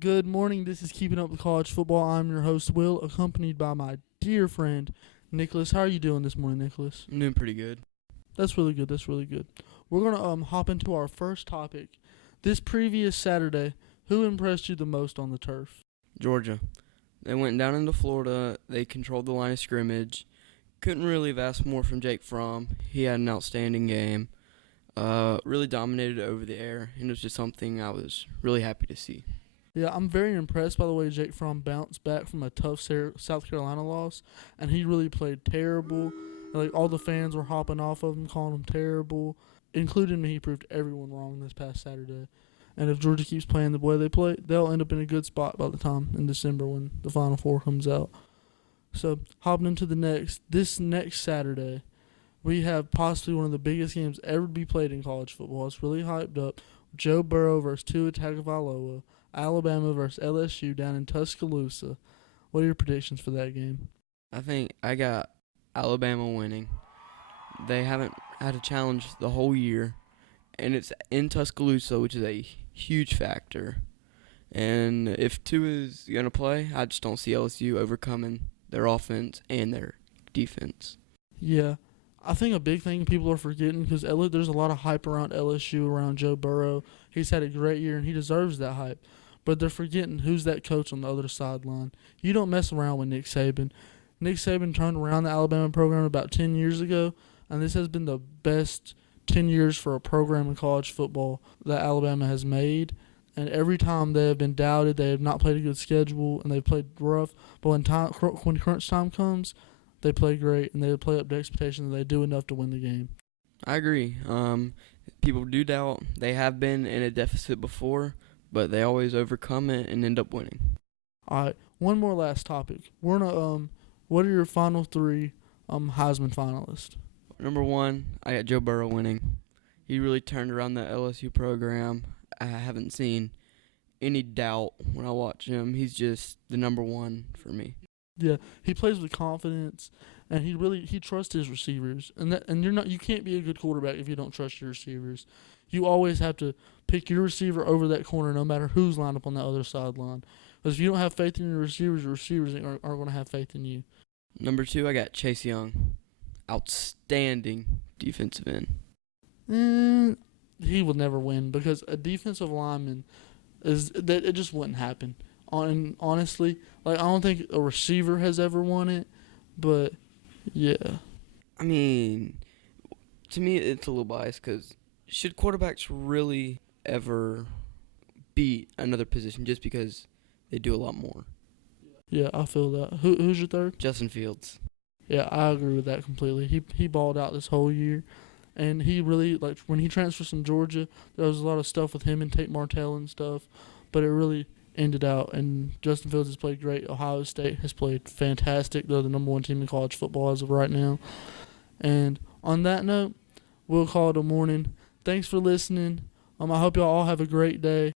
Good morning. This is Keeping Up with College Football. I'm your host, Will, accompanied by my dear friend, Nicholas. How are you doing this morning, Nicholas? I'm doing pretty good. That's really good. We're going to hop into our first topic. This previous Saturday, who impressed you the most on the turf? Georgia. They went down into Florida. They controlled the line of scrimmage. Couldn't really have asked more from Jake Fromm. He had an outstanding game. Really dominated over the air, and it was just something I was really happy to see. Yeah, I'm very impressed by the way Jake Fromm bounced back from a tough South Carolina loss, and he really played terrible. Like, all the fans were hopping off of him, calling him terrible, including me. He proved everyone wrong this past Saturday. And if Georgia keeps playing the way they play, they'll end up in a good spot by the time in December when the Final Four comes out. So, hopping into this next Saturday, we have possibly one of the biggest games ever to be played in college football. It's really hyped up. Joe Burrow versus Tua Tagovailoa. Alabama versus LSU down in Tuscaloosa. What are your predictions for that game? I think I got Alabama winning. They haven't had a challenge the whole year, and it's in Tuscaloosa, which is a huge factor. And if Tua is going to play, I just don't see LSU overcoming their offense and their defense. Yeah. I think a big thing people are forgetting, because there's a lot of hype around LSU, around Joe Burrow. He's had a great year, and he deserves that hype. But they're forgetting who's that coach on the other sideline. You don't mess around with Nick Saban. Nick Saban turned around the Alabama program about 10 years ago, and this has been the best 10 years for a program in college football that Alabama has made. And every time they have been doubted, they have not played a good schedule, and they've played rough. But when crunch time comes, they play great, and they play up to expectations, and they do enough to win the game. I agree. People do doubt. They have been in a deficit before, but they always overcome it and end up winning. All right, one more last topic. We're gonna what are your final three Heisman finalists? Number one, I got Joe Burrow winning. He really turned around the LSU program. I haven't seen any doubt when I watch him. He's just the number one for me. Yeah, he plays with confidence, and he trusts his receivers. And you can't be a good quarterback if you don't trust your receivers. You always have to pick your receiver over that corner, no matter who's lined up on the other sideline. Because if you don't have faith in your receivers aren't going to have faith in you. Number two, I got Chase Young. Outstanding defensive end. He will never win, because a defensive lineman it just wouldn't happen. Honestly, I don't think a receiver has ever won it, but yeah. I mean, to me, it's a little biased, because should quarterbacks really ever beat another position just because they do a lot more? Yeah, I feel that. Who's your third? Justin Fields. Yeah, I agree with that completely. He balled out this whole year, and he really, when he transferred from Georgia, there was a lot of stuff with him and Tate Martell and stuff, but it really ended out, and Justin Fields has played great. Ohio State has played fantastic. They're the number one team in college football as of right now. And on that note, we'll call it a morning. Thanks for listening. I hope y'all all have a great day.